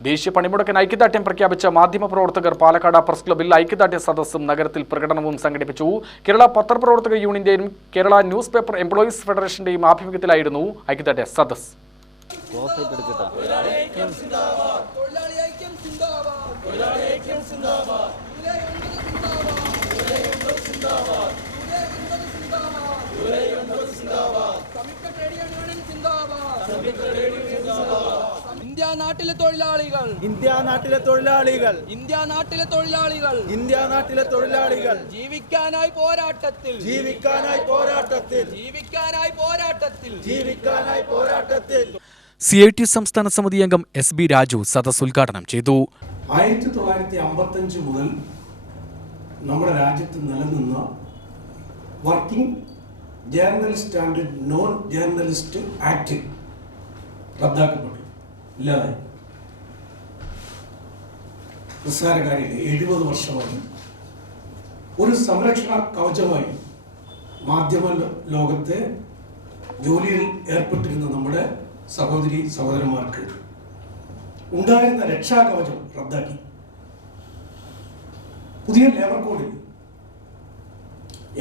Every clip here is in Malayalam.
ദേശീയ പണിമുടക്കിന് ഐക്യദാർഢ്യം പ്രഖ്യാപിച്ച മാധ്യമപ്രവർത്തകർ പാലക്കാട് പ്രസ് ക്ലബിൽ ഐക്യദാർഢ്യ സദസ്സും നഗരത്തിൽ പ്രകടനവും സംഘടിപ്പിച്ചു. കേരള പത്രപ്രവർത്തക യൂണിയന്റെയും കേരള ന്യൂസ് പേപ്പർ എംപ്ലോയീസ് ഫെഡറേഷന്റെയും ആഭിമുഖ്യത്തിലായിരുന്നു ഐക്യദാർഢ്യ സദസ് സംയുക്ത ഐക്യം യൂണിയൻ സിന്ദാബാദ്. സംയുക്ത ട്രേഡ് യൂണിയൻ ഇന്ത്യ നാട്ടിലെ തൊഴിലാളികൾ. ഇന്ത്യ നാട്ടിലെ തൊഴിലാളികൾ. ഇന്ത്യ നാട്ടിലെ തൊഴിലാളികൾ. ഇന്ത്യ നാട്ടിലെ തൊഴിലാളികൾ. ജീവിക്കാനായി പോരാട്ടത്തിൽ. ജീവിക്കാനായി പോരാട്ടത്തിൽ. ജീവിക്കാനായി പോരാട്ടത്തിൽ. ജീവിക്കാനായി പോരാട്ടത്തിൽ. സി ഐ ടി സംസ്ഥാന സമിതി അംഗം എസ് ബി രാജു സദസ് ഉദ്ഘാടനം ചെയ്തു. ആയിരത്തി തൊള്ളായിരത്തി അമ്പത്തഞ്ച് മുതൽ നമ്മുടെ രാജ്യത്ത് നിലനിന്ന working journalist and non journalist act റദ്ദാക്കപ്പെട്ടു. ഇല്ലാതായി നിസ്സാരകാരിയില്ല എഴുപത് വർഷമായി. ഒരു സംരക്ഷണ കവചമായി മാധ്യമ ലോകത്തെ ജോലിയിൽ ഏർപ്പെട്ടിരുന്ന നമ്മുടെ സഹോദരി സഹോദരന്മാർക്ക് ഉണ്ടായിരുന്ന രക്ഷാകവചം റദ്ദാക്കി. പുതിയ ലേബർ കോഡിൽ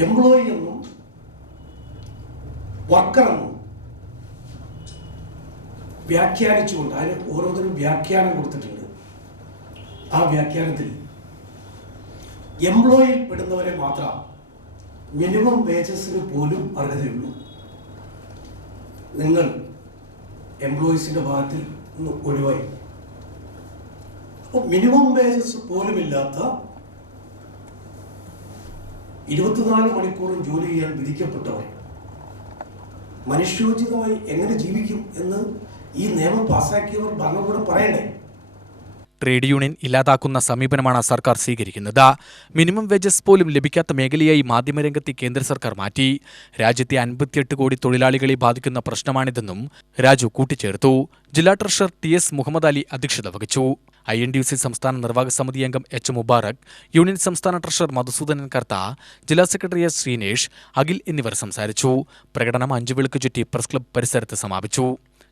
എംപ്ലോയി എന്നും വർക്കർ എന്നും വ്യാഖ്യാനിച്ചുകൊണ്ട് അതിന് ഓരോന്നിനും വ്യാഖ്യാനം കൊടുത്തിട്ടുണ്ട്. ആ വ്യാഖ്യാനത്തിൽ എംപ്ലോയിൽ പെടുന്നവരെ മാത്രം മിനിമം വേജസിന് പോലും അർഹതയുള്ളൂ. നിങ്ങൾ എംപ്ലോയീസിന്റെ ഭാഗത്തിൽ നിന്ന് ഒഴിവായി. അപ്പോൾ മിനിമം വേജസ് പോലുമില്ലാത്ത ഇരുപത്തിനാല് മണിക്കൂറും ജോലി ചെയ്യാൻ വിധിക്കപ്പെട്ടവർ മനുഷ്യോചിതമായി എങ്ങനെ ജീവിക്കും എന്ന് ഈ നിയമം പാസാക്കിയവർ ഭരണകൂടം പറയണ്ടേ? ട്രേഡ് യൂണിയൻ ഇല്ലാതാക്കുന്ന സമീപനമാണ് സർക്കാർ സ്വീകരിക്കുന്നത്. മിനിമം വേജസ് പോലും ലഭിക്കാത്ത മേഖലയായി മാധ്യമരംഗത്തെ കേന്ദ്ര സർക്കാർ മാറ്റി. രാജ്യത്തെ അൻപത്തിയെട്ട് കോടി തൊഴിലാളികളെ ബാധിക്കുന്ന പ്രശ്നമാണിതെന്നും രാജു കൂട്ടിച്ചേർത്തു. ജില്ലാ treasurer T S Muhammad Ali അധ്യക്ഷത വഹിച്ചു. ഐ എൻ ഡി സി സംസ്ഥാന നിർവാഹക സമിതി അംഗം എച്ച് മുബാറക് യൂണിയൻ സംസ്ഥാന ട്രഷർ മധുസൂദനൻ കർത്ത ജില്ലാ സെക്രട്ടറി എസ് ശ്രീനേഷ് അഖിൽ എന്നിവർ സംസാരിച്ചു. പ്രകടനം അഞ്ചു വിളക്ക് ചുറ്റി പ്രസ് ക്ലബ് പരിസരത്ത് സമാപിച്ചു.